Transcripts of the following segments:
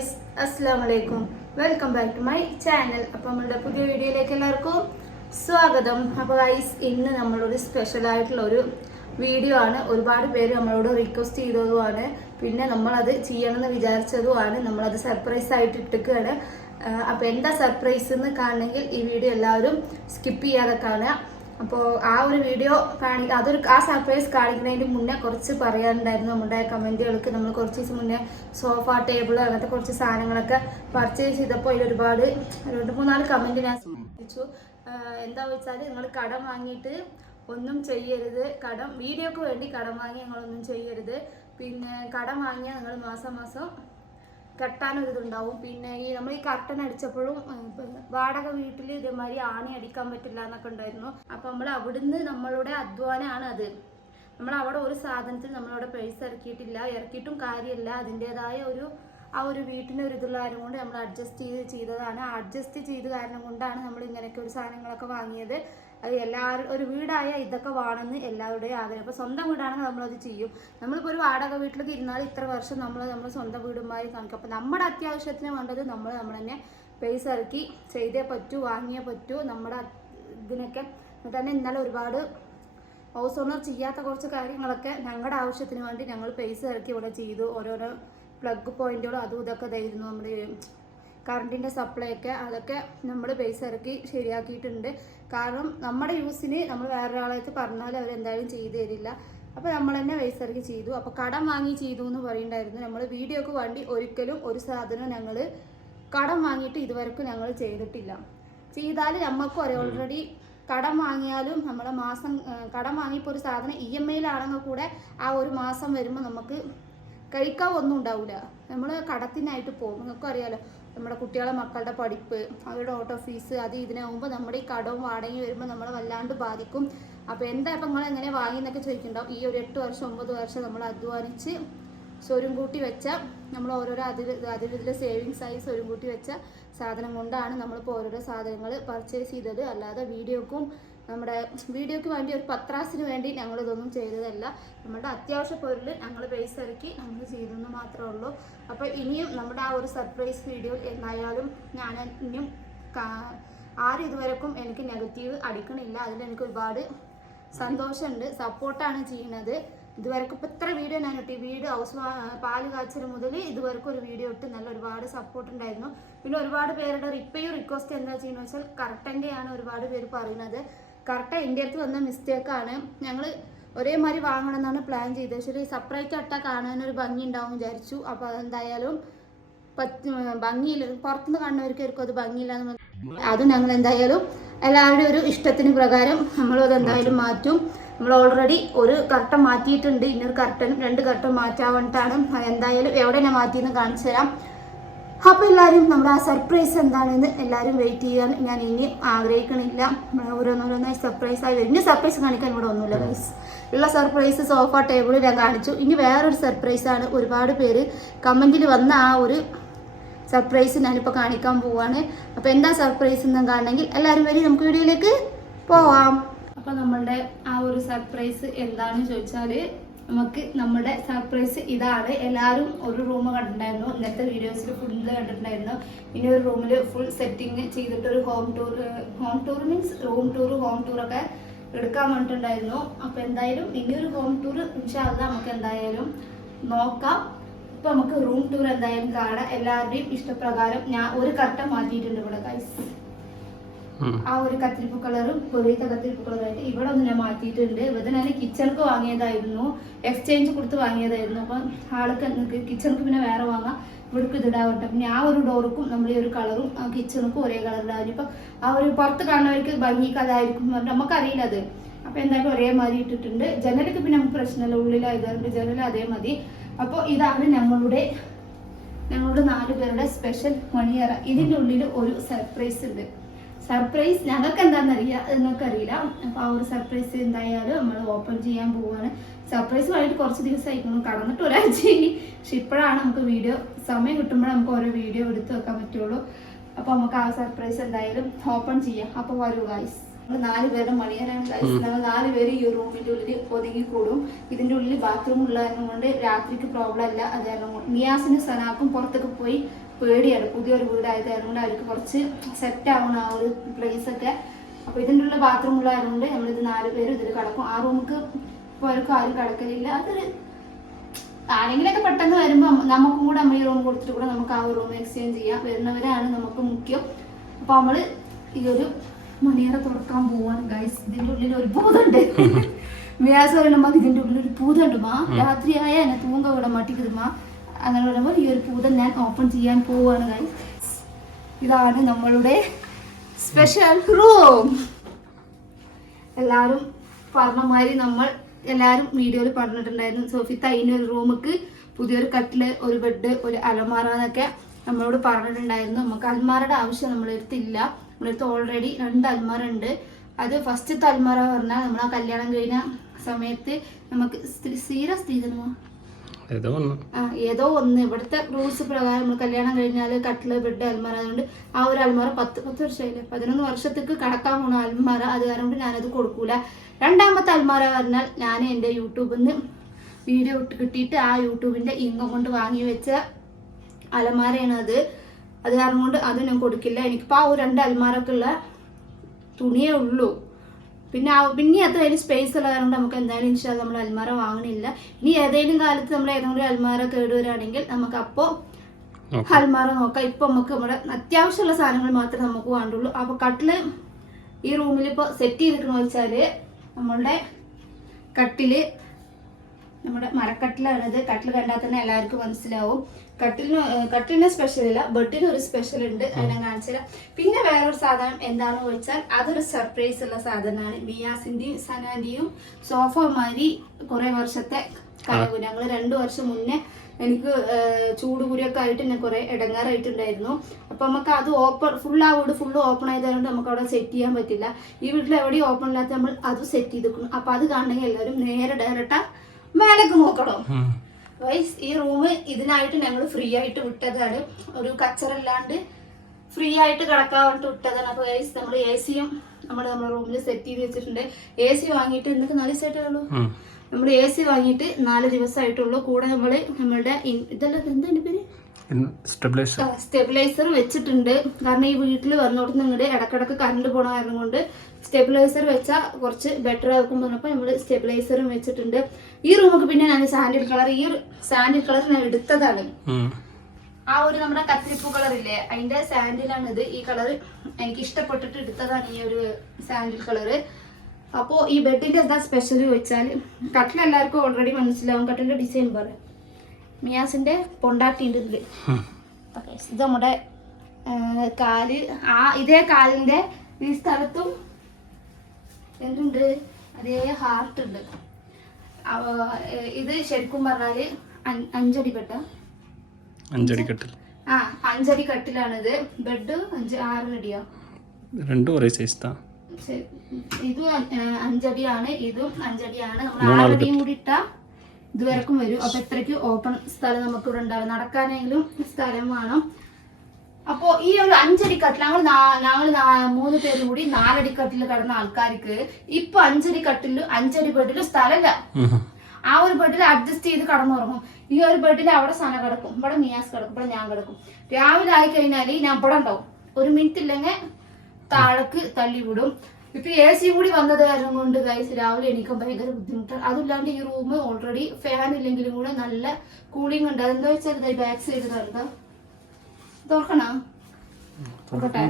Guys അസ്സാം വലൈക്കും welcome back to my channel അപ്പോൾ നമ്മളുടെ പുതിയ വീഡിയോയിലേക്ക് എല്ലാവർക്കും സ്വാഗതം. അപ്പോൾ ഗൈസ് ഇന്ന് നമ്മളൊരു സ്പെഷ്യൽ ആയിട്ടുള്ള ഒരു വീഡിയോ ആണ്. ഒരുപാട് പേര് നമ്മളോട് റിക്വസ്റ്റ് ചെയ്തതുമാണ്. പിന്നെ നമ്മളത് ചെയ്യണമെന്ന് വിചാരിച്ചതുമാണ്. നമ്മളത് സർപ്രൈസ് ആയിട്ട് ഇട്ടിക്കുകയാണ് അപ്പോൾ എന്താ സർപ്രൈസ് എന്ന് കാണണമെങ്കിൽ ഈ വീഡിയോ എല്ലാവരും സ്കിപ്പ് ചെയ്യാതെ കാണുക. അപ്പോൾ ആ ഒരു വീഡിയോ കാണി അതൊരു ആ സർപ്രൈസ് കാണിക്കുന്നതിന് മുന്നേ കുറച്ച് പറയാനുണ്ടായിരുന്നു. നമ്മുടെ കമന്റുകൾക്ക് നമ്മൾ കുറച്ച് ദിവസം മുന്നേ സോഫ ടേബിൾ അങ്ങനത്തെ കുറച്ച് സാധനങ്ങളൊക്കെ പർച്ചേസ് ചെയ്തപ്പോൾ അതിൽ ഒരുപാട് രണ്ട് മൂന്നാൽ കമന്റ് ഞാൻ ശ്രദ്ധിച്ചു. എന്താ വെച്ചാൽ നിങ്ങൾ കടം വാങ്ങിയിട്ട് ഒന്നും ചെയ്യരുത്. കടം വീഡിയോക്ക് വേണ്ടി കടം വാങ്ങി നിങ്ങളൊന്നും ചെയ്യരുത്. പിന്നെ കടം വാങ്ങിയാൽ നിങ്ങൾ മാസം മാസം കെട്ടാനൊരു ഇതുണ്ടാവും പിന്നെ ഈ നമ്മൾ ഈ കർട്ടൻ അടിച്ചപ്പോഴും വാടക വീട്ടിൽ ഇതേമാതിരി ആണി അടിക്കാൻ പറ്റില്ല എന്നൊക്കെ ഉണ്ടായിരുന്നു. അപ്പൊ നമ്മൾ അവിടുന്ന് നമ്മളുടെ അധ്വാനമാണ് അത്. നമ്മൾ അവിടെ ഒരു സാധനത്തിൽ നമ്മളവിടെ പൈസ ഇറക്കിയിട്ടില്ല. ഇറക്കിയിട്ടും കാര്യമില്ല അതിന്റെതായ ഒരു ആ ഒരു വീട്ടിന്റെ ഒരു ഇതുള്ള കാര്യം കൊണ്ട് നമ്മൾ അഡ്ജസ്റ്റ് ചെയ്ത് ചെയ്തതാണ്. അഡ്ജസ്റ്റ് ചെയ്ത് കാരണം കൊണ്ടാണ് നമ്മൾ ഇങ്ങനെയൊക്കെ ഒരു സാധനങ്ങളൊക്കെ വാങ്ങിയത്. അത് എല്ലാവരും ഒരു വീടായ ഇതൊക്കെ വേണമെന്ന് എല്ലാവരുടെയും ആഗ്രഹം. അപ്പോൾ സ്വന്തം വീടാണെങ്കിൽ നമ്മളത് ചെയ്യും. നമ്മളിപ്പോൾ ഒരു വാടക വീട്ടിലൊക്കെ ഇരുന്നാൽ ഇത്ര വർഷം നമ്മൾ നമ്മൾ സ്വന്തം വീടുമായി കാണിക്കും. അപ്പോൾ നമ്മുടെ അത്യാവശ്യത്തിന് വേണ്ടത് നമ്മൾ നമ്മൾ തന്നെ പൈസ ഇറക്കി ചെയ്തേ പറ്റൂ വാങ്ങിയേ പറ്റൂ. നമ്മുടെ ഇതിനൊക്കെ തന്നെ ഇന്നലെ ഒരുപാട് ഹൗസ് ഓണർ ചെയ്യാത്ത കുറച്ച് കാര്യങ്ങളൊക്കെ ഞങ്ങളുടെ ആവശ്യത്തിന് വേണ്ടി ഞങ്ങൾ പൈസ ഇറക്കി ഇവിടെ ചെയ്തു. ഓരോരോ പ്ലഗ് പോയിന്റുകളും അതും ഇതൊക്കെ ഇതായിരുന്നു. നമ്മുടെ കറണ്ടിന്റെ സപ്ലൈ ഒക്കെ അതൊക്കെ നമ്മൾ പൈസ ഇറക്കി ശരിയാക്കിയിട്ടുണ്ട്. കാരണം നമ്മുടെ യൂസിന് നമ്മൾ വേറൊരാളായിട്ട് പറഞ്ഞാൽ അവരെന്തായാലും ചെയ്തു തരില്ല. അപ്പോൾ നമ്മൾ തന്നെ പൈസ ഇറക്കി ചെയ്തു. അപ്പോൾ കടം വാങ്ങി ചെയ്തു എന്ന് പറയുന്നുണ്ടായിരുന്നു. നമ്മൾ വീഡിയോക്ക് വേണ്ടി ഒരിക്കലും ഒരു സാധനം ഞങ്ങൾ കടം വാങ്ങിയിട്ട് ഇതുവരെക്കും ഞങ്ങൾ ചെയ്തിട്ടില്ല. ചെയ്താൽ നമുക്ക് അറിയാം. ഓൾറെഡി കടം വാങ്ങിയാലും നമ്മളെ മാസം കടം വാങ്ങിയപ്പോൾ ഒരു സാധനം ഇ എം ഐയിലാണെങ്കിൽ കൂടെ ആ ഒരു മാസം വരുമ്പോൾ നമുക്ക് കഴിക്കാൻ ഒന്നും ഉണ്ടാവില്ല നമ്മൾ കടത്തിനായിട്ട് പോകും. നിങ്ങൾക്കും അറിയാലോ നമ്മുടെ കുട്ടികളെ മക്കളുടെ പഠിപ്പ് അവരുടെ ഓട്ടോ ഫീസ് അത് ഇതിനാകുമ്പോൾ നമ്മുടെ ഈ കടവും വാടകയും വരുമ്പോൾ നമ്മളെ വല്ലാണ്ട് ബാധിക്കും. അപ്പോൾ എന്താ ഇപ്പം നിങ്ങൾ എങ്ങനെ വാങ്ങി എന്നൊക്കെ ചോദിക്കുന്നുണ്ടാവും ഈ ഒരു എട്ട് വർഷം ഒമ്പത് വർഷം നമ്മൾ അധ്വാനിച്ച് സ്വരും കൂട്ടി വെച്ച നമ്മൾ ഓരോരോ അതിൽ ഇതിൽ സേവിങ്സ് ആയി സ്വരും കൂട്ടി വെച്ച സാധനം കൊണ്ടാണ് നമ്മളിപ്പോൾ ഓരോരോ സാധനങ്ങൾ പർച്ചേസ് ചെയ്തത്. അല്ലാതെ വീഡിയോക്കും നമ്മുടെ വീഡിയോക്ക് വേണ്ടി ഒരു പത്രാസിന് വേണ്ടി ഞങ്ങൾ ഇതൊന്നും ചെയ്തതല്ല. നമ്മുടെ അത്യാവശ്യ പൊരുൾ ഞങ്ങൾ പൈസ ഇറക്കി നമ്മൾ ചെയ്തെന്ന് മാത്രമേ ഉള്ളൂ. അപ്പോൾ ഇനിയും നമ്മുടെ ആ ഒരു സർപ്രൈസ് വീഡിയോ എന്തായാലും ഞാൻ ഇനിയും ആരും ഇതുവരെക്കും എനിക്ക് നെഗറ്റീവ് അടിക്കണില്ല. അതിൽ എനിക്ക് ഒരുപാട് സന്തോഷമുണ്ട്. സപ്പോർട്ടാണ് ചെയ്യുന്നത്. ഇതുവരെക്കും ഇപ്പം ഇത്ര വീഡിയോ ഞാൻ ഇട്ടി വീട് ഹൗസ് പാൽ കാച്ചൽ മുതൽ ഇതുവരെക്കും ഒരു വീഡിയോ ഇട്ട് നല്ല ഒരുപാട് സപ്പോർട്ട് ഉണ്ടായിരുന്നു. പിന്നെ ഒരുപാട് പേരുടെ റിപ്പയും റിക്വസ്റ്റ് എന്താ ചെയ്യുന്നത് വെച്ചാൽ കറക്റ്റന്റെയാണ് ഒരുപാട് പേര് പറയുന്നത്. കറക്റ്റ് എന്റെ അടുത്ത് വന്ന മിസ്റ്റേക്കാണ് ഞങ്ങൾ ഒരേമാതിരി വാങ്ങണം എന്നാണ് പ്ലാൻ ചെയ്തത്. പക്ഷേ സെപ്പറേറ്റ് അട്ട കാണാനൊരു ഭംഗി ഉണ്ടാവും വിചാരിച്ചു. അപ്പോൾ അതെന്തായാലും പറ്റും ഭംഗിയില്ല. പുറത്തുനിന്ന് കാണുന്നവർക്കായിരിക്കും അത് ഭംഗിയില്ലാന്ന് അത് ഞങ്ങൾ എന്തായാലും എല്ലാവരുടെയും ഒരു ഇഷ്ടത്തിന് പ്രകാരം നമ്മളും അത് എന്തായാലും മാറ്റും. നമ്മൾ ഓൾറെഡി ഒരു കർട്ടൻ മാറ്റിയിട്ടുണ്ട്. ഇന്നൊരു കർട്ടനും രണ്ട് കർട്ടൻ മാറ്റാൻ വേണ്ടിയിട്ടാണ്. എന്തായാലും എവിടെ ഞാൻ മാറ്റിയെന്ന് കാണിച്ചു തരാം. അപ്പോൾ എല്ലാവരും നമ്മുടെ ആ സർപ്രൈസ് എന്താണെന്ന് എല്ലാവരും വെയിറ്റ് ചെയ്യാൻ ഞാൻ ഇനി ആഗ്രഹിക്കണില്ല. ഓരോന്നോരോന്നായി സർപ്രൈസ് ആയി വരും. ഇനി സർപ്രൈസ് കാണിക്കാൻ ഇവിടെ ഒന്നുമില്ല ഗൈസ് ഉള്ള സർപ്രൈസ് സോഫ ടേബിൾ ഞാൻ കാണിച്ചു. ഇനി വേറൊരു സർപ്രൈസ് ആണ്. ഒരുപാട് പേര് കമന്റിൽ വന്ന ആ ഒരു സർപ്രൈസ് ഞാനിപ്പോൾ കാണിക്കാൻ പോവാണ്. അപ്പോൾ എന്താ സർപ്രൈസ് എന്ന് കാണണമെങ്കിൽ എല്ലാവരും വരി നമുക്ക് വീഡിയോയിലേക്ക് പോവാം. അപ്പോൾ നമ്മളുടെ ആ ഒരു സർപ്രൈസ് എന്താണെന്ന് ചോദിച്ചാൽ നമുക്ക് നമ്മുടെ സർപ്രൈസ് ഇതാണ്. എല്ലാവരും ഒരു റൂം കണ്ടിട്ടുണ്ടായിരുന്നു. ഇന്നത്തെ വീഡിയോസിൽ ഫുള്ള് കണ്ടിട്ടുണ്ടായിരുന്നു. ഇനി ഒരു റൂമിൽ ഫുൾ സെറ്റിംഗ് ചെയ്തിട്ട് ഒരു home tour home tour means room tour home ടൂറൊക്കെ എടുക്കാൻ വേണ്ടിയിട്ടുണ്ടായിരുന്നു അപ്പോൾ എന്തായാലും ഇനി ഒരു ഹോം ടൂർ ഇൻഷാല്ല നമുക്ക് എന്തായാലും നോക്കാം. ഇപ്പൊ നമുക്ക് റൂം ടൂർ എന്തായാലും കാണാം. എല്ലാവരുടെയും ഇഷ്ടപ്രകാരം ഞാൻ ഒരു കട്ട മാറ്റിയിട്ടുണ്ട് ഇവിടെ ഗൈസ് ആ ഒരു കത്തിരിപ്പ് കളറും പൊറിയത്തെ കത്തിരിപ്പ് കളറായിട്ട് ഇവിടെ ഒന്ന് ഞാൻ മാറ്റിയിട്ടുണ്ട്. ഇവിടെ ഞാൻ കിച്ചണിക്ക് വാങ്ങിയതായിരുന്നു. എക്സ്ചേഞ്ച് കൊടുത്ത് വാങ്ങിയതായിരുന്നു. അപ്പം ആൾക്ക് കിച്ചണിക്ക് പിന്നെ വേറെ വാങ്ങാം. ഇവിടേക്ക് ഇതിടാവട്ടെ പിന്നെ ആ ഒരു ഡോർക്കും നമ്മൾ ഈ ഒരു കളറും ആ കിച്ചണിക്കും ഒരേ കളർ കളറിലാവും ഇപ്പം ആ ഒരു പുറത്ത് കാണുന്നവർക്ക് ഭംഗിക്ക് അതായിരിക്കും നമുക്കറിയില്ല അത്. അപ്പം എന്തായാലും ഒരേ മാതിരി ഇട്ടിട്ടുണ്ട്. ജനലൊക്കെ പിന്നെ നമുക്ക് പ്രശ്നമില്ല. ഉള്ളിലായതുകൊണ്ട് ജനൽ അതേ മതി. അപ്പോൾ ഇതാണ് ഞങ്ങളുടെ ഞങ്ങളുടെ നാല് പേരുടെ സ്പെഷ്യൽ മണിയറ. ഇതിന്റെ ഉള്ളിൽ ഒരു സർപ്രൈസ് ഉണ്ട്. സർപ്രൈസ് ഞങ്ങൾക്ക് എന്താണെന്നറിയാം നിങ്ങൾക്ക് അറിയില്ല അപ്പോൾ ആ ഒരു സർപ്രൈസ് എന്തായാലും നമ്മൾ ഓപ്പൺ ചെയ്യാൻ പോവുകയാണ് സർപ്രൈസ് വേണ്ടിട്ട് കുറച്ച് ദിവസമായിരിക്കും കടന്നിട്ട് ഒരാഴ്ചയായി പക്ഷെ ഇപ്പോഴാണ് നമുക്ക് വീഡിയോ സമയം കിട്ടുമ്പോഴേ നമുക്ക് ഓരോ വീഡിയോ എടുത്ത് വെക്കാൻ പറ്റുള്ളൂ. അപ്പോൾ നമുക്ക് ആ സർപ്രൈസ് എന്തായാലും ഓപ്പൺ ചെയ്യാം. അപ്പോൾ വരൂ ഗായ്സ് നമ്മൾ നാല് പേരുടെ മണിയറാണ് ഗൈസ് നമ്മൾ നാല് പേര് ഈ റൂമിന്റെ ഉള്ളിൽ ഒതുങ്ങി കൂടും ഇതിന്റെ ഉള്ളിൽ ബാത്റൂം ഉള്ളതുകൊണ്ട് രാത്രിക്ക് പ്രോബ്ലം അല്ല. അത് കാരണം നിയാസിനും സനാക്കും പുറത്തൊക്കെ പോയി പേടിയാണ്. പുതിയൊരു വീടായത് അതുകൊണ്ട് കൊണ്ട് അവർക്ക് കുറച്ച് സെറ്റ് ആവണം ആ ഒരു പ്ലേസ് ഒക്കെ. അപ്പൊ ഇതിന്റെ ഉള്ള ബാത്റൂം ഉള്ള കാരണം കൊണ്ട് നമ്മളിത് നാല് പേരും ഇതിൽ കിടക്കും. ആ റൂമുക്ക് ഇപ്പോൾ അവർക്ക് ആരും കിടക്കലില്ല. അതൊരു ആരെങ്കിലൊക്കെ പെട്ടെന്ന് വരുമ്പോൾ നമുക്കും കൂടെ നമ്മൾ ഈ റൂം കൊടുത്തിട്ട് കൂടെ നമുക്ക് ആ റൂം എക്സ്ചേഞ്ച് ചെയ്യാം. വരുന്നവരാണ് നമുക്ക് മുഖ്യം. അപ്പൊ നമ്മൾ ഈ ഒരു മണിയറ തുറക്കാൻ പോവാണ്. ഗൈസ് ഇതിന്റെ ഉള്ളിൽ ഒരു ഭൂതമുണ്ട്. വ്യാസം പറയുമ്പോൾ ഇതിന്റെ ഉള്ളിൽ ഒരു ഭൂതമുണ്ട്. മാ രാത്രിയായ എന്നെ തൂങ്ക വിട മാട്ടിക്കുതുമാ അങ്ങനെ പറയുമ്പോൾ ഈ ഒരു പൂതം ഞാൻ ഓപ്പൺ ചെയ്യാൻ പോവുകയാണ് ഗൈസ് ഇതാണ് നമ്മളുടെ സ്പെഷ്യൽ റൂം എല്ലാവരും പറഞ്ഞ മാതിരി നമ്മൾ എല്ലാവരും വീഡിയോയിൽ പറഞ്ഞിട്ടുണ്ടായിരുന്നു. സോഫിത്ത ഒരു റൂമുക്ക് പുതിയൊരു കട്ടിൽ ഒരു ബെഡ് ഒരു അലമാറ എന്നൊക്കെ നമ്മളോട് പറഞ്ഞിട്ടുണ്ടായിരുന്നു. നമുക്ക് അലമാറയുടെ ആവശ്യം നമ്മളെടുത്തില്ല നമ്മളെടുത്ത് ഓൾറെഡി രണ്ട് അൽമാര ഉണ്ട്. അത് ഫസ്റ്റത്തെ അൽമാര പറഞ്ഞാൽ നമ്മൾ ആ കല്യാണം കഴിഞ്ഞ സമയത്ത് നമുക്ക് സ്ഥിര സ്ഥിരമോ ഏതോ ഒന്ന്. ഇവിടുത്തെ റൂൾസ് പ്രകാരം നമ്മൾ കല്യാണം കഴിഞ്ഞാൽ കട്ടിൽ ബെഡ് അൽമാര അതുകൊണ്ട് ആ ഒരു അൽമാര പത്ത് പത്ത് വർഷമായില്ലേ? പതിനൊന്ന് വർഷത്തേക്ക് കടക്കാൻ പോണ അൽമാര അത് കാരണം ഞാനത് കൊടുക്കൂല. രണ്ടാമത്തെ അൽമാര പറഞ്ഞാൽ ഞാൻ എന്റെ യൂട്യൂബിൽ നിന്ന് വീഡിയോ ഇട്ട് കിട്ടിയിട്ട് ആ യൂട്യൂബിന്റെ ഇൻകം കൊണ്ട് വാങ്ങി വെച്ച അലമാരയാണ് അത്. അത് കാരണം കൊണ്ട് അത് ഞാൻ കൊടുക്കില്ല. എനിക്കിപ്പോൾ ആ ഒരു രണ്ട് അൽമാരക്കുള്ള തുണിയേ ഉള്ളൂ. പിന്നെ പിന്നെ അത്ര അതിന് സ്പേസ് ഉള്ളത് കാരണം നമുക്ക് എന്തായാലും ഇൻഷാ നമ്മൾ അൽമാര വാങ്ങണില്ല. ഇനി ഏതെങ്കിലും കാലത്ത് നമ്മൾ ഏതെങ്കിലും അൽമാര കേടുവരാണെങ്കിൽ നമുക്ക് അപ്പോ അൽമാറ അൽമാര നോക്കാം. ഇപ്പൊ നമുക്ക് നമ്മുടെ അത്യാവശ്യമുള്ള സാധനങ്ങൾ മാത്രമേ നമുക്ക് വേണ്ടുള്ളൂ. അപ്പൊ കട്ടിൽ ഈ റൂമിൽ ഇപ്പൊ സെറ്റ് ചെയ്തിരിക്കണ വെച്ചാൽ നമ്മളുടെ കട്ടിൽ നമ്മുടെ മരക്കട്ടിലാണിത്. കട്ടിൽ കണ്ടാൽ തന്നെ എല്ലാവർക്കും മനസ്സിലാവും. കട്ടിലിന് കട്ടിലിന് സ്പെഷ്യൽ ഇല്ല. ബെഡിന് ഒരു സ്പെഷ്യൽ ഉണ്ട്. അതിനെ കാണിച്ചുതരാം പിന്നെ വേറൊരു സാധനം എന്താണെന്ന് വെച്ചാൽ അതൊരു സർപ്രൈസ് ഉള്ള സാധനമാണ്. മിയാസിന്റെയും സനാന്റെയും സോഫ മാതിരി കുറെ വർഷത്തെ കലവ് ഞങ്ങൾ രണ്ടു വർഷം മുന്നേ എനിക്ക് ചൂടുകുരിയൊക്കെ ആയിട്ട് ഞാൻ കുറെ ഇടങ്ങാറായിട്ടുണ്ടായിരുന്നു. അപ്പൊ നമുക്ക് അത് ഓപ്പൺ ഫുൾ ആ വീട് ഫുള്ള് ഓപ്പൺ ആയതുകൊണ്ട് നമുക്ക് അവിടെ സെറ്റ് ചെയ്യാൻ പറ്റില്ല. ഈ വീട്ടിൽ എവിടെയും ഓപ്പൺ ഇല്ലാത്ത നമ്മൾ അത് സെറ്റ് ചെയ്തു അപ്പൊ അത് കാണണമെങ്കിൽ എല്ലാവരും നേരെ ഡയറക്റ്റാ മേലേക്ക് നോക്കണം. വൈസ് ഈ റൂം ഇതിനായിട്ട് ഞങ്ങൾ ഫ്രീ ആയിട്ട് വിട്ടതാണ്. ഒരു കച്ചറില്ലാണ്ട് ഫ്രീ ആയിട്ട് കിടക്കാൻ വേണ്ടിട്ട് വിട്ടതാണ്. അപ്പോൾ വൈസ് നമ്മൾ എ സിയും നമ്മൾ നമ്മുടെ റൂമിൽ സെറ്റ് ചെയ്ത് വെച്ചിട്ടുണ്ട്. എ സി വാങ്ങിയിട്ട് ഇന്നൊക്കെ നാല് ദിവസമായിട്ടേ ഉള്ളൂ. നമ്മൾ എ സി വാങ്ങിയിട്ട് നാല് ദിവസമായിട്ടുള്ളൂ. കൂടെ നമ്മൾ നമ്മളുടെ ഇതെല്ലാം എന്താണ് പേര്? സ്റ്റെബിലൈസർ സ്റ്റെബിലൈസർ വെച്ചിട്ടുണ്ട്. കാരണം ഈ വീട്ടിൽ വന്നോട്ട് നിങ്ങളുടെ ഇടക്കിടക്ക് കറണ്ട് പോണ കാരണം കൊണ്ട് സ്റ്റെബിലൈസർ വെച്ചാൽ കുറച്ച് ബെറ്റർ ആക്കും പറഞ്ഞപ്പോൾ നമ്മൾ സ്റ്റെബിലൈസറും വെച്ചിട്ടുണ്ട്. ഈ റൂമൊക്കെ പിന്നെ ഞാൻ സാൻഡിൽ കളർ ഈ സാൻഡിൽ കളർ ഞാൻ എടുത്തതാണ്. ആ ഒരു നമ്മുടെ കത്തിരിപ്പൂ കളർ ഇല്ലേ അതിന്റെ സാൻഡിലാണ് ഇത്. ഈ കളർ എനിക്ക് ഇഷ്ടപ്പെട്ടിട്ട് എടുത്തതാണ് ഈ ഒരു സാൻഡിൽ കളർ അപ്പോ ഈ ബെഡിന്റെ എന്താ സ്പെഷ്യൽ വെച്ചാൽ കട്ടിൽ എല്ലാവർക്കും ഓൾറെഡി മനസ്സിലാവും. കട്ടിലിന്റെ ഡിസൈൻ പറയാം മിയാസിന്റെ പൊണ്ടാട്ടി ഇതിൽ. Okay, ഇത് നമ്മുടെ കാൽ ആ ഇതേ കാലിന്റെ ഈ സ്ഥലത്തും എന്തുണ്ട്? അതേ ഹാർട്ട് ഉണ്ട്. ഇത് ശരിക്കും പറഞ്ഞാൽ അഞ്ച് അഞ്ചടി കെട്ട അഞ്ചടി കട്ടിൽ. ആ അഞ്ചടി കട്ടിലാണിത്. ബെഡ് അഞ്ച് ആറടിയോ രണ്ടും ഒരേ സൈസ്. ഇതും അഞ്ചടിയാണ്. ഇതും അഞ്ചടിയാണ്. നമ്മൾ ആറടിയും കൂടി ഇട്ടാ ഇതുവരെക്കും വരും. അപ്പൊ ഇത്രയ്ക്ക് ഓപ്പൺ സ്ഥലം നമുക്ക് ഇവിടെ ഉണ്ടാവും. നടക്കാനെങ്കിലും സ്ഥലം വേണം. അപ്പോ ഈ ഒരു അഞ്ചടി കട്ടിൽ ഞങ്ങൾ ഞങ്ങൾ മൂന്ന് പേരും കൂടി നാലടി കട്ടിൽ കിടന്ന ആൾക്കാർക്ക് ഇപ്പൊ അഞ്ചടി കട്ടിൽ അഞ്ചടി ബെഡിൽ സ്ഥലമില്ല ആ ഒരു ബെഡിൽ അഡ്ജസ്റ്റ് ചെയ്ത് കടന്നുറങ്ങും. ഈ ഒരു ബെഡിൽ അവിടെ സന കിടക്കും ഇവിടെ നിയാസ് കിടക്കും ഇവിടെ ഞാൻ കിടക്കും. രാവിലെ ആയി കഴിഞ്ഞാൽ ഞാൻ ഇവിടെ ഉണ്ടാവും. ഒരു മിനിറ്റ് ഇല്ലെങ്കിൽ താഴേക്ക് തള്ളി വിടും. ഇപ്പൊ എ സി കൂടി വന്നത് കാരണം കൊണ്ട് ഗൈസ് രാവിലെ എണീക്കാൻ ഭയങ്കര ബുദ്ധിമുട്ടാണ് അതില്ലാണ്ട് ഈ റൂം ഓൾറെഡി ഫാൻ ഇല്ലെങ്കിലും കൂടെ നല്ല കൂളിംഗ് ഉണ്ട്. അതെന്താ വെച്ചാൽ ബാക്ക് സൈഡ് എന്താ തുറക്കണ? തുറക്കട്ടെ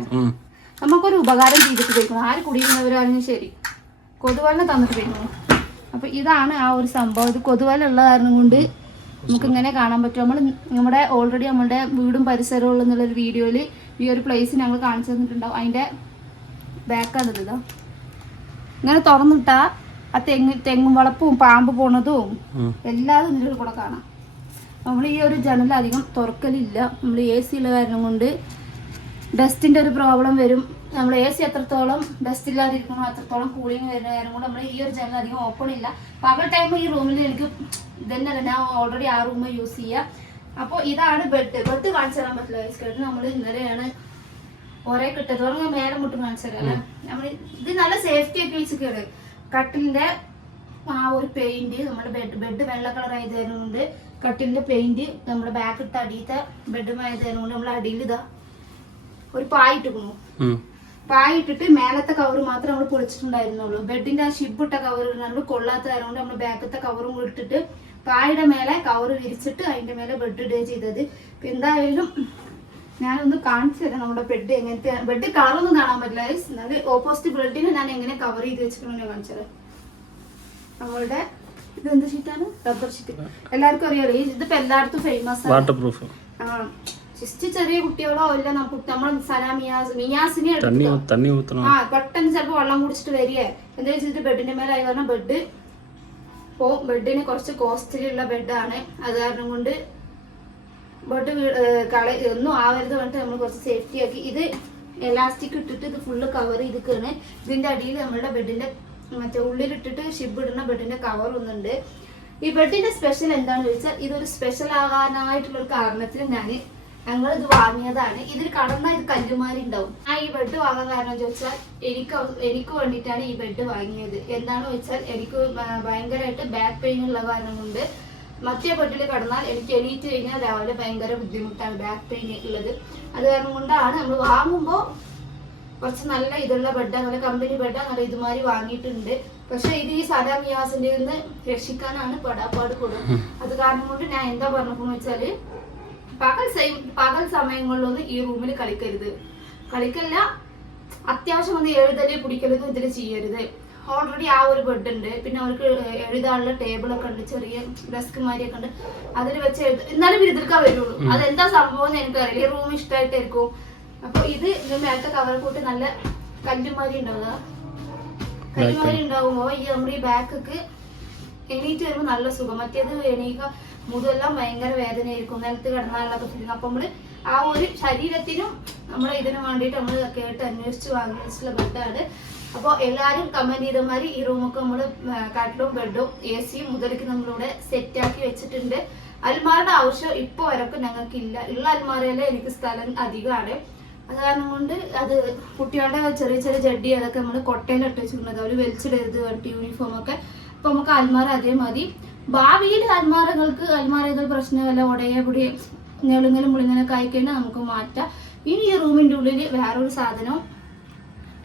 നമുക്കൊരു ഉപകാരം ചെയ്തിട്ട് പോയിക്കണം. ആര് കുടിക്കുന്നവരാണെങ്കിലും ശരി. കൊതുവെള്ളം തന്നിട്ട് പോയിക്കണം. അപ്പൊ ഇതാണ് ആ ഒരു സംഭവം. ഇത് കൊതുവല ഉള്ള കാരണം കൊണ്ട് നമുക്ക് ഇങ്ങനെ കാണാൻ പറ്റും. നമ്മൾ നമ്മുടെ ഓൾറെഡി നമ്മുടെ വീടും പരിസരവും എന്നുള്ളൊരു വീഡിയോയിൽ ഈ ഒരു പ്ലേസ് ഞങ്ങൾ കാണിച്ചു തന്നിട്ടുണ്ടാവും. അതിന്റെ ബാക്കാണ് ഇതാ ഇങ്ങനെ തുറന്നിട്ടാ ആ തെങ്ങ് തെങ്ങും വളപ്പും പാമ്പ് പോണതും എല്ലാതും ഇതിന്റെ കൂടെ കാണാം. നമ്മൾ ഈ ഒരു ജനൽ അധികം തുറക്കലില്ല. നമ്മൾ എ സി ഉള്ള കാരണം കൊണ്ട് ഡസ്റ്റിന്റെ ഒരു പ്രോബ്ലം വരും. നമ്മൾ എ സി എത്രത്തോളം ഡസ്റ്റ് ഇല്ലാതിരിക്കണോ അത്രത്തോളം കൂളിംഗ് വരുന്ന കാരണം കൊണ്ട് നമ്മൾ ഈ ഒരു ജനൽ അധികം ഓപ്പൺ ഇല്ല. പകൽ ടൈം ഈ റൂമിൽ എനിക്ക് ഇതന്നെയല്ല ഞാൻ ഓൾറെഡി ആ റൂം യൂസ് ചെയ്യുക അപ്പോൾ ഇതാണ് ബെഡ് ബെഡ് കാണിച്ചു തരാൻ പറ്റില്ല കേട്ടോ നമ്മൾ ഇന്നലെയാണ് ഒരേ കിട്ടത് ഞാൻ മേലെ മുട്ട് അല്ലേ? നമ്മൾ ഇത് നല്ല സേഫ്റ്റി ഒക്കെ വെച്ച് വെച്ചിട്ടാണ് കട്ടിലിന്റെ ആ ഒരു പെയിന്റ് നമ്മുടെ ബെഡ് ബെഡ് വെള്ള കളർ ആയത് കട്ടിലിന്റെ പെയിന്റ് നമ്മുടെ ബാക്ക് ഇട്ട അടിയത്തെ ബെഡുമായത് ആയതുകൊണ്ട് നമ്മൾ അടിയിൽ ഇതാ ഒരു പായിട്ടിക്കുന്നു പായ പായിട്ടിട്ട് മേലത്തെ കവർ മാത്രം നമ്മൾ പൊളിച്ചിട്ടുണ്ടായിരുന്നുള്ളൂ. ബെഡിന്റെ ആ ഷിബിട്ട കവർ നമ്മൾ കൊള്ളാത്തതായതുകൊണ്ട് നമ്മൾ ബാക്കത്തെ കവറും കൂടി ഇട്ടിട്ട് പായയുടെ മേലെ കവർ വിരിച്ചിട്ട് അതിന്റെ മേലെ ബെഡ് ഇടുക ചെയ്തത്. ഇപ്പൊ എന്തായാലും ഞാനൊന്ന് കാണിച്ചു തരാം നമ്മുടെ ബെഡ് എങ്ങനത്തെ ബെഡ് കളറൊന്നും കാണാൻ പറ്റില്ല. എന്നാലും ഓപ്പോസിറ്റ് ബെഡിന് ഞാൻ എങ്ങനെ കവർ ചെയ്ത് വെച്ചിട്ടുണ്ടെന്ന് കാണിച്ചത് നമ്മളുടെ ഇത് എന്ത് ഷീറ്റാണ് റബ്ബർ ഷീറ്റ് എല്ലാവർക്കും അറിയാലോ ഇതിപ്പോ എല്ലായിടത്തും ഫേമസ് വാട്ടർ പ്രൂഫ് ആ ജസ്റ്റ് ചെറിയ കുട്ടികളോ ഇല്ല നമുക്ക് നമ്മൾ സലാ മിയാസ് മിയാസിനെ ആ പെട്ടെന്ന് ചിലപ്പോൾ വെള്ളം കുടിച്ചിട്ട് വരികയെ. എന്താ വെച്ചിട്ട് ബെഡിന്റെ മേലായി പറഞ്ഞ ബെഡ് ഇപ്പോ ബെഡിന് കുറച്ച് കോസ്റ്റ്ലി ഉള്ള ബെഡാണ് അത് കാരണം കൊണ്ട് ബെഡ് കള ഒന്നും ആവരുത് പറഞ്ഞിട്ട് നമ്മൾ കുറച്ച് സേഫ്റ്റി ആക്കി. ഇത് എലാസ്റ്റിക് ഇട്ടിട്ട് ഇത് ഫുള്ള് കവർ ചെയ്തിക്കാണ്. ഇതിന്റെ അടിയിൽ നമ്മളുടെ ബെഡിന്റെ മറ്റേ ഉള്ളിലിട്ടിട്ട് ഷിബ് ഇടുന്ന ബെഡിന്റെ കവർ ഒന്നുണ്ട്. ഈ ബെഡിന്റെ സ്പെഷ്യൽ എന്താണെന്ന് ചോദിച്ചാൽ ഇതൊരു സ്പെഷ്യൽ ആകാനായിട്ടുള്ള ഒരു കാരണത്തിന് ഞാൻ ഞങ്ങൾ ഇത് വാങ്ങിയതാണ്. ഇതിൽ കടന്ന ഇത് കല്ലുമാരി ഉണ്ടാവും ആ ഈ ബെഡ് വാങ്ങാൻ കാരണം ചോദിച്ചാൽ എനിക്ക് എനിക്ക് വേണ്ടിയിട്ടാണ് ഈ ബെഡ് വാങ്ങിയത്. എന്താണെന്ന് വെച്ചാൽ എനിക്ക് ഭയങ്കരമായിട്ട് ബാക്ക് പെയിൻ ഉള്ള കാരണം കൊണ്ട് മറ്റേ ബെഡിൽ കടന്നാൽ എനിക്ക് എണീറ്റ് കഴിഞ്ഞാൽ രാവിലെ ഭയങ്കര ബുദ്ധിമുട്ടാണ് ബാക്ക് പെയിൻ ഉള്ളത്. അത് കാരണം കൊണ്ടാണ് നമ്മൾ വാങ്ങുമ്പോൾ കുറച്ച് നല്ല ഇതുള്ള ബെഡ് അങ്ങനെ കമ്പനി ബെഡ് അങ്ങനെ ഇതുമാതിരി വാങ്ങിയിട്ടുണ്ട്. പക്ഷെ ഇത് ഈ സാധാ മിയാസിന്റെ നിന്ന് രക്ഷിക്കാനാണ് പെടാപ്പാട് കൂടും. അത് കാരണം കൊണ്ട് ഞാൻ എന്താ പറഞ്ഞതെന്ന് വെച്ചാൽ പകൽ സൈ- പകൽ സമയങ്ങളിലൊന്നും ഈ റൂമിൽ കളിക്കരുത്. കളിക്കല്ല അത്യാവശ്യം ഒന്ന് എഴുതൽ പിടിക്കലൊന്നും ഇതിൽ ചെയ്യരുത്. ഓൾറെഡി ആ ഒരു ബെഡ് ഉണ്ട്. പിന്നെ അവർക്ക് എഴുതാനുള്ള ടേബിളൊക്കെ ഉണ്ട് ചെറിയ ഡെസ്ക് മാരിയൊക്കെ ഉണ്ട്. അതിൽ വെച്ച് എഴുതും എന്നാലും വിരുദ്ധക്കാൻ വരുള്ളൂ. അതെന്താ സംഭവം എന്ന് എനിക്കറിയില്ല. ഈ റൂം ഇഷ്ടമായിട്ടായിരിക്കും അപ്പൊ ഇത് ഇത് മേലത്തെ കവർ കൂട്ടി നല്ല കല്ലുമാരി ഉണ്ടാവുക. കല്ലുമാരി ഉണ്ടാവുമ്പോ ഈ നമ്മുടെ ഈ ബാക്കൊക്കെ എണീറ്റ് വരുമ്പോൾ നല്ല സുഖം. മറ്റേത് എണീക്ക മുതെല്ലാം ഭയങ്കര വേദനയായിരിക്കും. നിലത്ത് കിടന്നാലൊക്കെ ഫീലിംഗ് അപ്പൊ നമ്മൾ ആ ഒരു ശരീരത്തിനും നമ്മൾ ഇതിനു വേണ്ടിയിട്ട് നമ്മൾ കേട്ട് അന്വേഷിച്ച് വാങ്ങിച്ചിട്ടുള്ള ബെഡാണ് അപ്പോൾ എല്ലാരും കമന്റ് ചെയ്ത മാതിരി ഈ റൂമൊക്കെ നമ്മൾ കാട്ടിലും ബെഡും എ സിയും മുതലേക്ക് നമ്മളിവിടെ സെറ്റാക്കി വെച്ചിട്ടുണ്ട്. അൽമാരുടെ ആവശ്യം ഇപ്പോൾ വരക്കും ഞങ്ങൾക്ക് ഇല്ല ഉള്ള അൽമാരയിലെ എനിക്ക് സ്ഥലം അധികമാണ്. അത് കാരണം കൊണ്ട് അത് കുട്ടികളുടെ ചെറിയ ചെറിയ ജഡ്ഡി അതൊക്കെ നമ്മൾ കൊട്ടയിലിട്ട് വെച്ചിരുന്നത് അവർ വലിച്ചിടരുത് പറഞ്ഞിട്ട് യൂണിഫോം ഒക്കെ. അപ്പൊ നമുക്ക് അൽമാര അതേ മതി ഭാവിയിൽ അൽമാരകൾക്ക് അൽമാരകൾ പ്രശ്നമല്ല ഉടയെ പൊടി ഞെളുങ്ങലും മുളിങ്ങനൊക്കെ ആയിക്കഴിഞ്ഞാൽ നമുക്ക് മാറ്റാം. ഇനി ഈ റൂമിന്റെ ഉള്ളിൽ വേറൊരു സാധനവും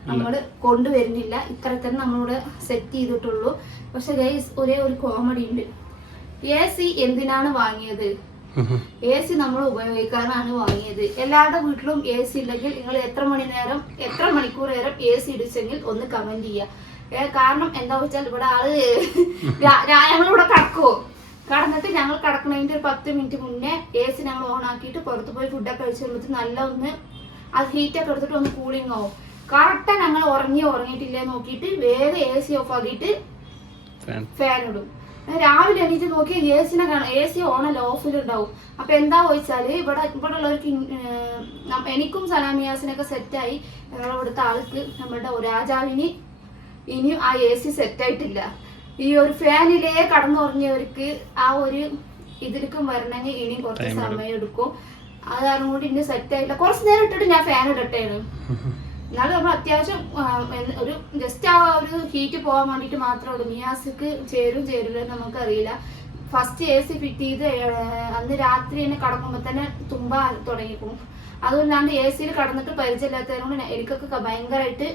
നമ്മൾ കൊണ്ടുവരുന്നില്ല. ഇത്ര തന്നെ നമ്മളിവിടെ സെറ്റ് ചെയ്തിട്ടുള്ളൂ. പക്ഷെ ഗൈസ് ഒരേ ഒരു കോമഡി ഉണ്ട്. എ സി എന്തിനാണ് വാങ്ങിയത്? എ സി നമ്മൾ ഉപയോഗിക്കാനാണ് വാങ്ങിയത്. എല്ലാവരുടെ വീട്ടിലും എ സി ഉണ്ടെങ്കിൽ നിങ്ങൾ എത്ര മണി നേരം എത്ര മണിക്കൂർ നേരം എ സി ഇടിച്ചെങ്കിൽ ഒന്ന് കമന്റ് ചെയ്യുക കാരണം എന്താ വെച്ചാൽ ഇവിടെ ആൾ ഞങ്ങളിവിടെ കടക്കുവോ? കടന്നിട്ട് ഞങ്ങൾ കടക്കണതിന്റെ ഒരു പത്ത് മിനിറ്റ് മുന്നേ എ സി ഞങ്ങൾ ഓൺ ആക്കിയിട്ട് പുറത്ത് പോയി ഫുഡൊക്കെ കഴിച്ച് വരുമ്പോൾ നല്ല ഒന്ന് ആ ഹീറ്റൊക്കെ എടുത്തിട്ട് ഒന്ന് കൂളിംഗ് ആവും. കറക്റ്റ് ഞങ്ങൾ ഉറങ്ങി ഉറങ്ങിയിട്ടില്ലേ നോക്കിയിട്ട് വേഗം എ സി ഓഫ് ആക്കിയിട്ട് ഫാൻ ഇടും. രാവിലെ എണീറ്റ് നോക്കി എ സിനെ കാണാം എ സി ഓണല്ല ഓഫിലുണ്ടാവും അപ്പൊ എന്താ ചോദിച്ചാൽ ഇവിടെ ഇവിടെ ഉള്ളവർക്ക് എനിക്കും സലാമിയാസിനൊക്കെ സെറ്റായി ഞങ്ങളുടെ ഇവിടുത്തെ ആൾക്ക് നമ്മുടെ രാജാവിന് ഇനിയും ആ എ സി സെറ്റായിട്ടില്ല ഈ ഒരു ഫാനിലേ കടന്നുറങ്ങിയവർക്ക് ആ ഒരു ഇതിലേക്കും വരണമെങ്കിൽ ഇനിയും കുറച്ച് സമയം എടുക്കും. അത് കാരണം കൂടി ഇനി സെറ്റായിട്ടില്ല കുറച്ച് നേരം ഇട്ടിട്ട് ഞാൻ ഫാൻ ഇടട്ടേണ് എന്നാലും നമ്മൾ അത്യാവശ്യം ഒരു ജസ്റ്റ് ആ ഒരു ഹീറ്റ് പോകാൻ വേണ്ടിയിട്ട് മാത്രമേ ഉള്ളൂ. മിയാസിക്ക് ചേരും ചേരില്ല നമുക്കറിയില്ല ഫസ്റ്റ് എ സി ഫിറ്റ് ചെയ്ത് അന്ന് രാത്രി തന്നെ കടക്കുമ്പോൾ തന്നെ തുമ്പ തുടങ്ങിക്കും അതുകൊണ്ടാണ്ട് എ സിയിൽ കടന്നിട്ട് പരിചയമില്ലാത്തതിനോട് എനിക്കൊക്കെ ഭയങ്കരമായിട്ട്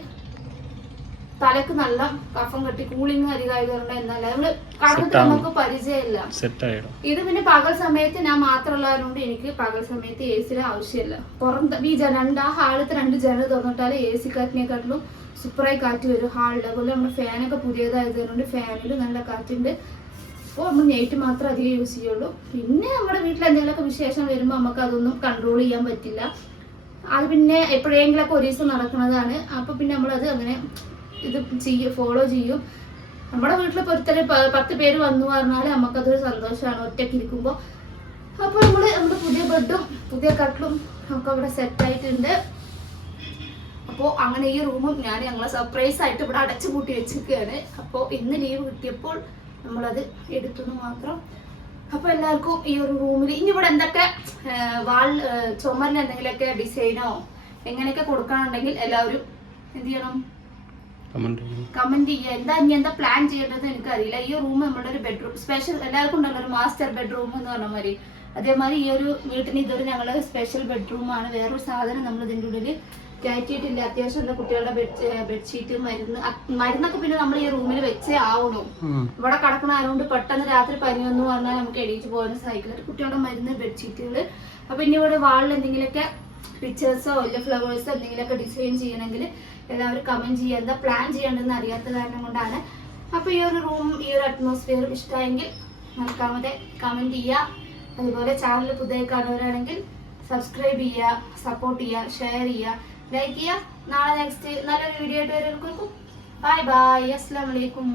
തലക്ക് നല്ല കഫം കെട്ടി കൂളിങ് അധികമായതുകൊണ്ട് എന്നല്ല നമ്മൾ കടന്നിട്ട്. നമുക്ക് പരിചയമില്ല. ഇത് പിന്നെ പകൽ സമയത്ത് ഞാൻ മാത്രമുള്ളതുകൊണ്ട് എനിക്ക് പകൽ സമയത്ത് എ സിയുടെ ആവശ്യമില്ല. പുറം ഈ ജന രണ്ട് ആ ഹാളത്തെ രണ്ട് ജനൽ തുറന്നിട്ടാൽ എ സി കാറ്റിനെക്കാട്ടിലും സൂപ്പറായി കാറ്റ് വരും. ഹാളിൽ അതുപോലെ നമ്മുടെ ഫാനൊക്കെ പുതിയതായതുകൊണ്ട് ഫാനിൽ നല്ല കാറ്റുണ്ട്. അപ്പോൾ നമ്മൾ നെയ്റ്റ് മാത്രം അധികം യൂസ് ചെയ്യുള്ളൂ. പിന്നെ നമ്മുടെ വീട്ടിൽ എന്തെങ്കിലുമൊക്കെ വിശേഷം വരുമ്പോൾ നമുക്ക് അതൊന്നും കൺട്രോൾ ചെയ്യാൻ പറ്റില്ല. അത് പിന്നെ എപ്പോഴെങ്കിലൊക്കെ ഒരു ദിവസം നടക്കുന്നതാണ്. അപ്പോൾ പിന്നെ നമ്മളത് അങ്ങനെ ഇത് ചെയ്യും ഫോളോ ചെയ്യും. നമ്മുടെ വീട്ടിൽ ഇപ്പോൾ ഒരുത്തര് പത്ത് പേര് വന്നു പറഞ്ഞാൽ നമുക്കതൊരു സന്തോഷമാണ് ഒറ്റയ്ക്ക് ഇരിക്കുമ്പോൾ അപ്പോൾ നമ്മൾ നമ്മുടെ പുതിയ ബെഡും പുതിയ കട്ടിലും ഒക്കെ ഇവിടെ സെറ്റ് ആയിട്ടുണ്ട്. അപ്പോൾ അങ്ങനെ ഈ റൂമും ഞാൻ ഞങ്ങളെ സർപ്രൈസ് ആയിട്ട് ഇവിടെ അടച്ചു കൂട്ടി വെച്ചിരിക്കുകയാണ്. അപ്പോൾ ഇന്ന് ലീവ് കിട്ടിയപ്പോൾ നമ്മളത് എടുത്തുനിന്ന് മാത്രം. അപ്പോൾ എല്ലാവർക്കും ഈ ഒരു റൂമിൽ ഇനി ഇവിടെ എന്തൊക്കെ വാൾ ചുമരിന് എന്തെങ്കിലുമൊക്കെ ഡിസൈനോ എങ്ങനെയൊക്കെ കൊടുക്കാനുണ്ടെങ്കിൽ എല്ലാവരും എന്ത് ചെയ്യണം? കമന്റ് ചെയ്യുക എന്താ ഇനി എന്താ പ്ലാൻ ചെയ്യേണ്ടത് എനിക്കറിയില്ല. ഈ റൂം നമ്മുടെ ഒരു ബെഡ്റൂം സ്പെഷ്യൽ എല്ലാവർക്കും ഉണ്ടല്ലോ ഒരു മാസ്റ്റർ ബെഡ്റൂം എന്ന് പറഞ്ഞ മാതിരി. അതേമാതിരി ഈ ഒരു വീട്ടിന് ഇതൊരു ഞങ്ങളുടെ സ്പെഷ്യൽ ബെഡ്റൂമാണ് വേറൊരു സാധനം നമ്മൾ ഇതിന്റെ ഉള്ളിൽ കയറ്റിയിട്ടില്ല. അത്യാവശ്യമുള്ള കുട്ടികളുടെ ബെഡ് ബെഡ്ഷീറ്റ് മരുന്ന് മരുന്നൊക്കെ പിന്നെ നമ്മൾ ഈ റൂമിൽ വെച്ചേ ആവുള്ളൂ ഇവിടെ കിടക്കണ ആയതുകൊണ്ട് പെട്ടെന്ന് രാത്രി പനി വന്നു പറഞ്ഞാൽ നമുക്ക് എണീറ്റ് പോകാൻ സൈക്കിൾ കുട്ടികളുടെ മരുന്ന് ബെഡ്ഷീറ്റുകൾ അപ്പൊ ഇനി ഇവിടെ വാളിൽ എന്തെങ്കിലുമൊക്കെ പിക്ചേഴ്സോ അല്ലെങ്കിൽ ഫ്ലവേഴ്സോ എന്തെങ്കിലുമൊക്കെ ഡിസൈൻ ചെയ്യണമെങ്കിൽ എല്ലാവരും കമന്റ് ചെയ്യുക. എന്താ പ്ലാൻ ചെയ്യേണ്ടതെന്ന് അറിയാത്ത കാരണം കൊണ്ടാണ്. അപ്പോൾ ഈ ഒരു റൂം ഈ ഒരു അറ്റ്മോസ്ഫിയർ ഇഷ്ടമായെങ്കിൽ മറക്കാമതെ കമന്റ് ചെയ്യുക. അതുപോലെ ചാനൽ പുതിയ കാണുന്നവരാണെങ്കിൽ സബ്സ്ക്രൈബ് ചെയ്യുക സപ്പോർട്ട് ചെയ്യുക ഷെയർ ചെയ്യുക ലൈക്ക് ചെയ്യുക. നാളെ നെക്സ്റ്റ് നല്ലൊരു വീഡിയോ ആയിട്ട് വരുമ്പോൾ ബൈ ബൈ അസ്സാം വലൈക്കും